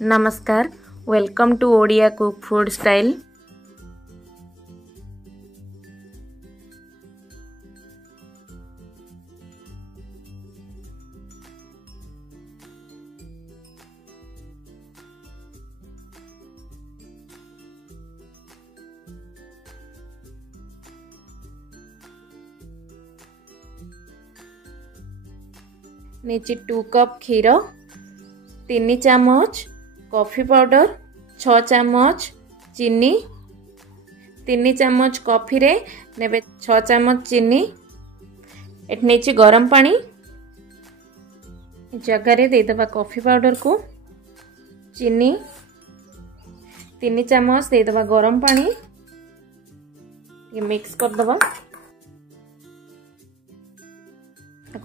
नमस्कार, welcome to Odia cook food style. नीचे 2 cup क्षीर, 3 चामच कॉफी पाउडर, 6 चामच चीनी, 3 चामच कॉफी रे नेबे 6 चामच चीनी। एट नीचे गरम पानी जगह दे दबा कॉफी पाउडर को, चीनी 3 चामच दे दबा गरम पानी, ये मिक्स कर दबा।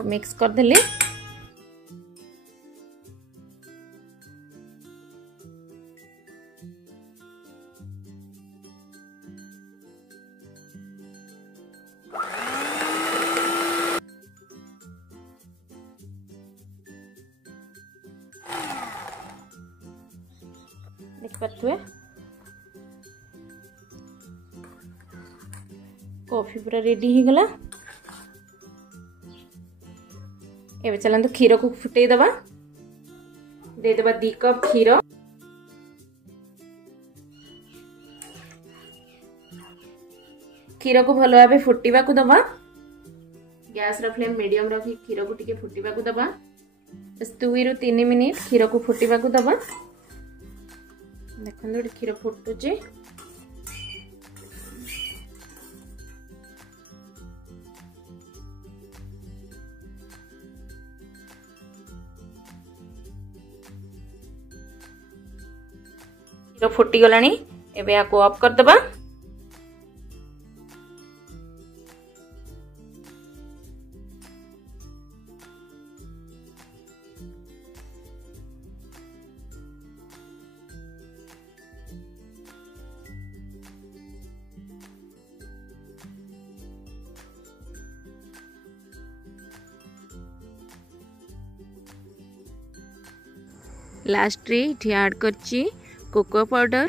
मिक्स कर देले देख पारे कॉफी पूरा रेडी हो गला। एबे चलंतु क्षीर को फुटे दबा। दे दबा 2 कप क्षीर, क्षीर को भल भाव फुटिबा को दबा। गैस रो फ्लेम मीडियम रखी क्षीर को टिके फुटिबा को दबा। 2 ରୁ 3 मिनिट क्षीर को फुटिबा को दबा। देखो क्षीर फुटुचे, क्षीर फुटी गलानी। एबे याको ऑफ कर दबा। लास्ट रे ऐड करची कोको पाउडर,